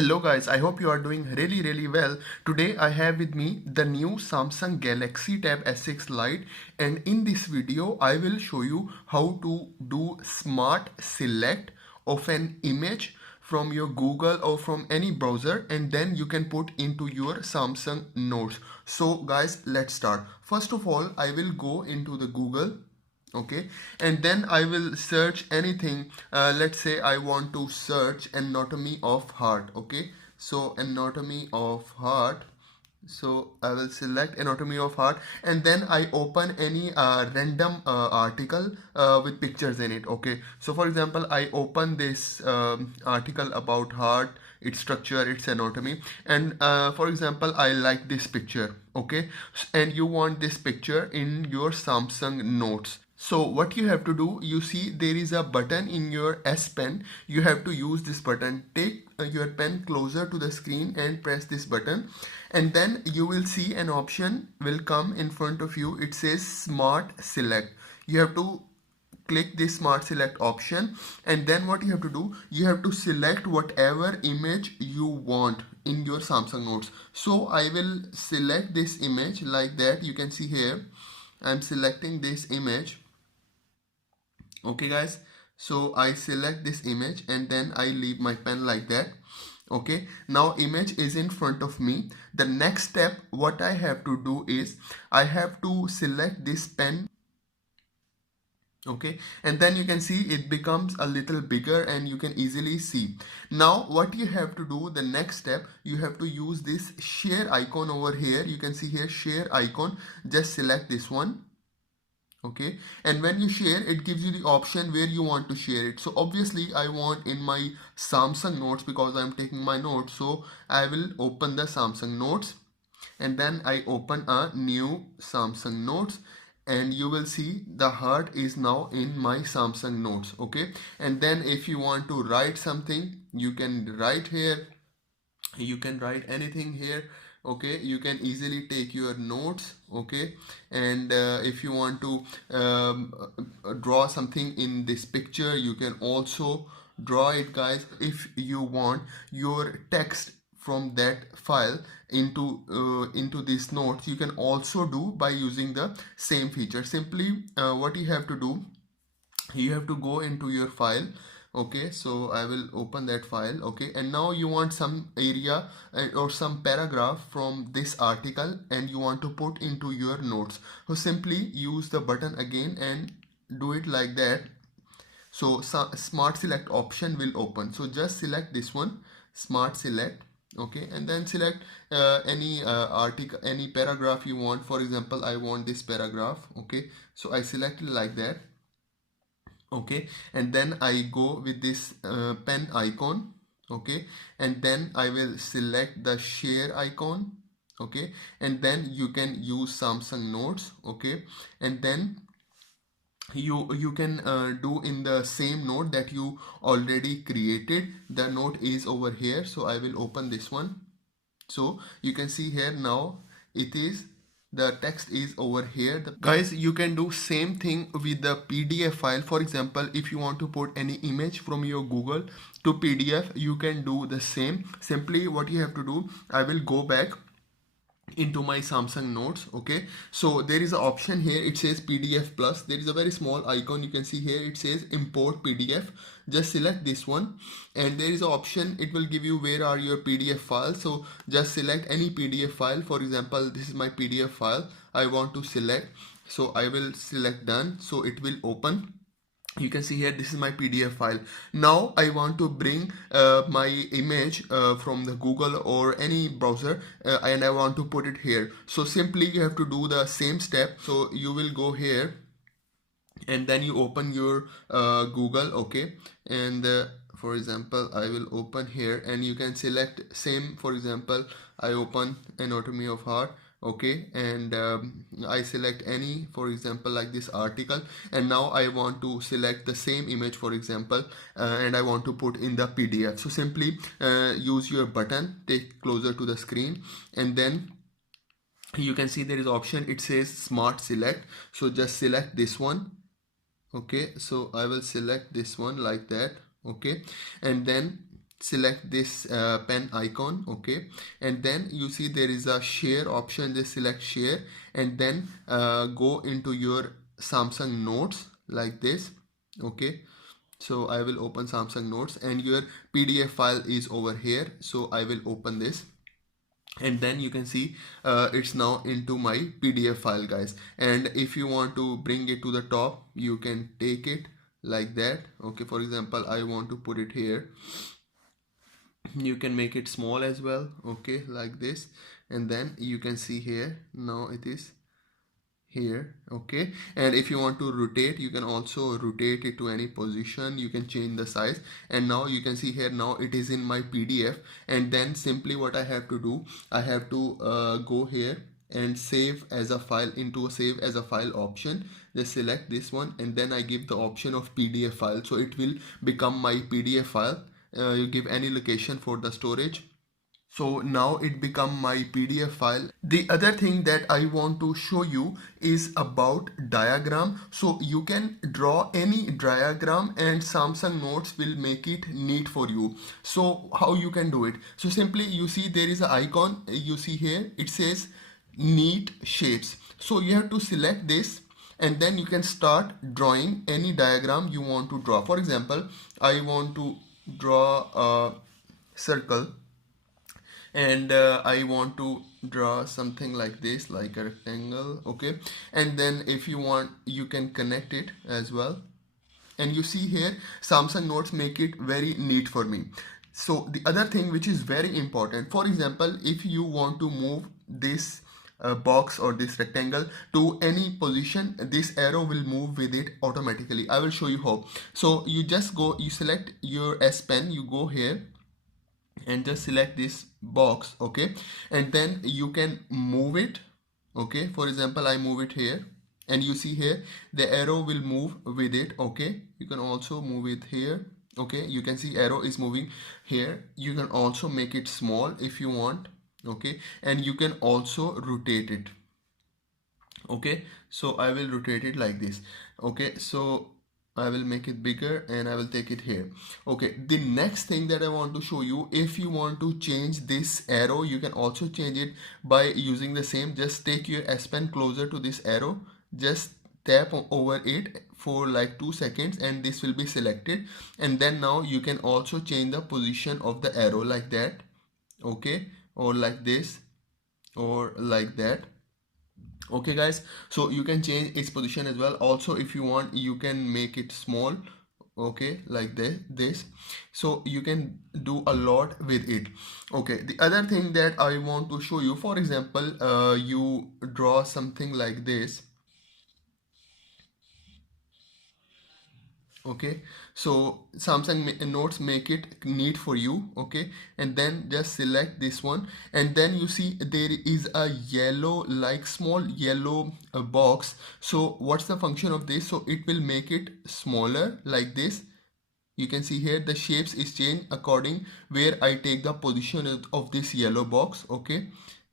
Hello guys, I hope you are doing really well. Today I have with me the new Samsung Galaxy Tab S6 Lite, and in this video I will show you how to do smart select of an image from your Google or from any browser, and then you can put into your Samsung Notes. So guys, let's start. First of all, I will go into the Google. Okay, and then I will search anything. Let's say I want to search anatomy of heart. Okay, so anatomy of heart, so I will select anatomy of heart, and then I open any random article with pictures in it. Okay, so for example, I open this article about heart, its structure, its anatomy, and for example, I like this picture. Okay, and you want this picture in your Samsung Notes. So what you have to do, you see there is a button in your S Pen. You have to use this button. Take your pen closer to the screen and press this button, and then you will see an option will come in front of you. It says Smart Select. You have to click this Smart Select option, and then what you have to do, you have to select whatever image you want in your Samsung Notes. So I will select this image like that. You can see here I'm selecting this image. Okay guys, so I select this image and then I leave my pen like that. Okay, now image is in front of me. The next step what I have to do is I have to select this pen. Okay, and then you can see it becomes a little bigger and you can easily see. Now what you have to do, the next step, you have to use this share icon over here. You can see here share icon. Just select this one. Okay, and when you share, it gives you the option where you want to share it. So obviously I want in my Samsung Notes because I'm taking my notes. So I will open the Samsung Notes, and then I open a new Samsung Notes, and you will see the heart is now in my Samsung Notes. Okay, and then if you want to write something, you can write here. You can write anything here. Okay, you can easily take your notes. Okay, and if you want to draw something in this picture, you can also draw it guys. If you want your text from that file into these notes, you can also do by using the same feature. Simply what you have to do, you have to go into your file. Okay, so I will open that file. Okay, and now you want some area or some paragraph from this article and you want to put into your notes. So simply use the button again and do it like that. So smart select option will open. So just select this one, smart select. Okay, and then select any article, any paragraph you want. For example, I want this paragraph. Okay, so I select it like that. Okay, and then I go with this pen icon. Okay, and then I will select the share icon. Okay, and then you can use Samsung Notes. Okay, and then you can do in the same note that you already created. The note is over here, so I will open this one. So you can see here now it is, the text is over here. Guys, you can do same thing with the PDF file. For example, if you want to put any image from your Google to PDF, you can do the same. Simply what you have to do, I will go back into my Samsung Notes. Okay, so there is an option here, it says PDF plus. There is a very small icon, you can see here, it says import PDF. Just select this one, and there is an option, it will give you where are your PDF files. So just select any PDF file. For example, this is my PDF file I want to select, so I will select done. So it will open. You can see here, this is my PDF file. Now I want to bring my image from the Google or any browser, and I want to put it here. So simply you have to do the same step. So you will go here and then you open your Google. Okay, and for example, I will open here and you can select same. For example, I open anatomy of heart. Okay, and I select any, for example, like this article, and now I want to select the same image, for example, and I want to put in the PDF. So simply use your button, take closer to the screen, and then you can see there is option, it says smart select. So just select this one. Okay, so I will select this one like that. Okay, and then select this pen icon, okay, and then you see there is a share option. Just select share, and then go into your Samsung Notes like this, okay. So I will open Samsung Notes, and your PDF file is over here, so I will open this, and then you can see it's now into my PDF file, guys. And if you want to bring it to the top, you can take it like that, okay. For example, I want to put it here. You can make it small as well, okay, like this, and then you can see here now it is here, okay. And if you want to rotate, you can also rotate it to any position. You can change the size, and now you can see here now it is in my PDF. And then simply what I have to do, I have to go here and save as a file, into a save as a file option. Just select this one, and then I give the option of PDF file, so it will become my PDF file. You give any location for the storage, so now it become my PDF file. The other thing that I want to show you is about diagram. So you can draw any diagram and Samsung Notes will make it neat for you. So how you can do it? So simply you see there is an icon, you see here it says neat shapes. So you have to select this, and then you can start drawing any diagram you want to draw. For example, I want to draw a circle, and I want to draw something like this, like a rectangle, okay. And then if you want, you can connect it as well, and you see here Samsung Notes make it very neat for me. So the other thing which is very important, for example, if you want to move this box or this rectangle to any position, this arrow will move with it automatically. I will show you how. So you just go, you select your S Pen, you go here and just select this box, okay, and then you can move it, okay. For example, I move it here, and you see here the arrow will move with it, okay. You can also move it here, okay. You can see arrow is moving here. You can also make it small if you want, okay, and you can also rotate it, okay. So I will rotate it like this, okay. So I will make it bigger and I will take it here, okay. The next thing that I want to show you, if you want to change this arrow, you can also change it by using the same. Just take your S Pen closer to this arrow, just tap over it for like 2 seconds, and this will be selected. And then now you can also change the position of the arrow like that, okay, or like this, or like that, okay guys. So you can change its position as well. Also, if you want, you can make it small, okay, like this. So you can do a lot with it, okay. The other thing that I want to show you, for example, you draw something like this, okay. So Samsung Notes make it neat for you, okay. And then just select this one, and then you see there is a yellow, like small yellow box. So what's the function of this? So it will make it smaller like this. You can see here the shapes is changed according where I take the position of this yellow box, okay.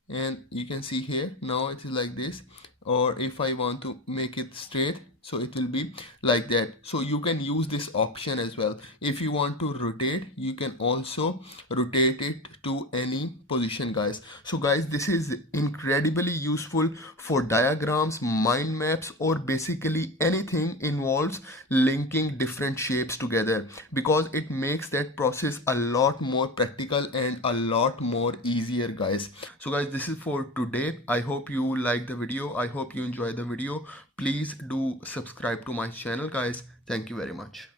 And you can see here now it is like this. Or if I want to make it straight, so it will be like that. So you can use this option as well. If you want to rotate, you can also rotate it to any position, guys. So guys, this is incredibly useful for diagrams, mind maps, or basically anything involves linking different shapes together, because it makes that process a lot more practical and a lot more easier, guys. So guys, this is for today. I hope you like the video. I hope you enjoy the video. Please do subscribe to my channel, guys. Thank you very much.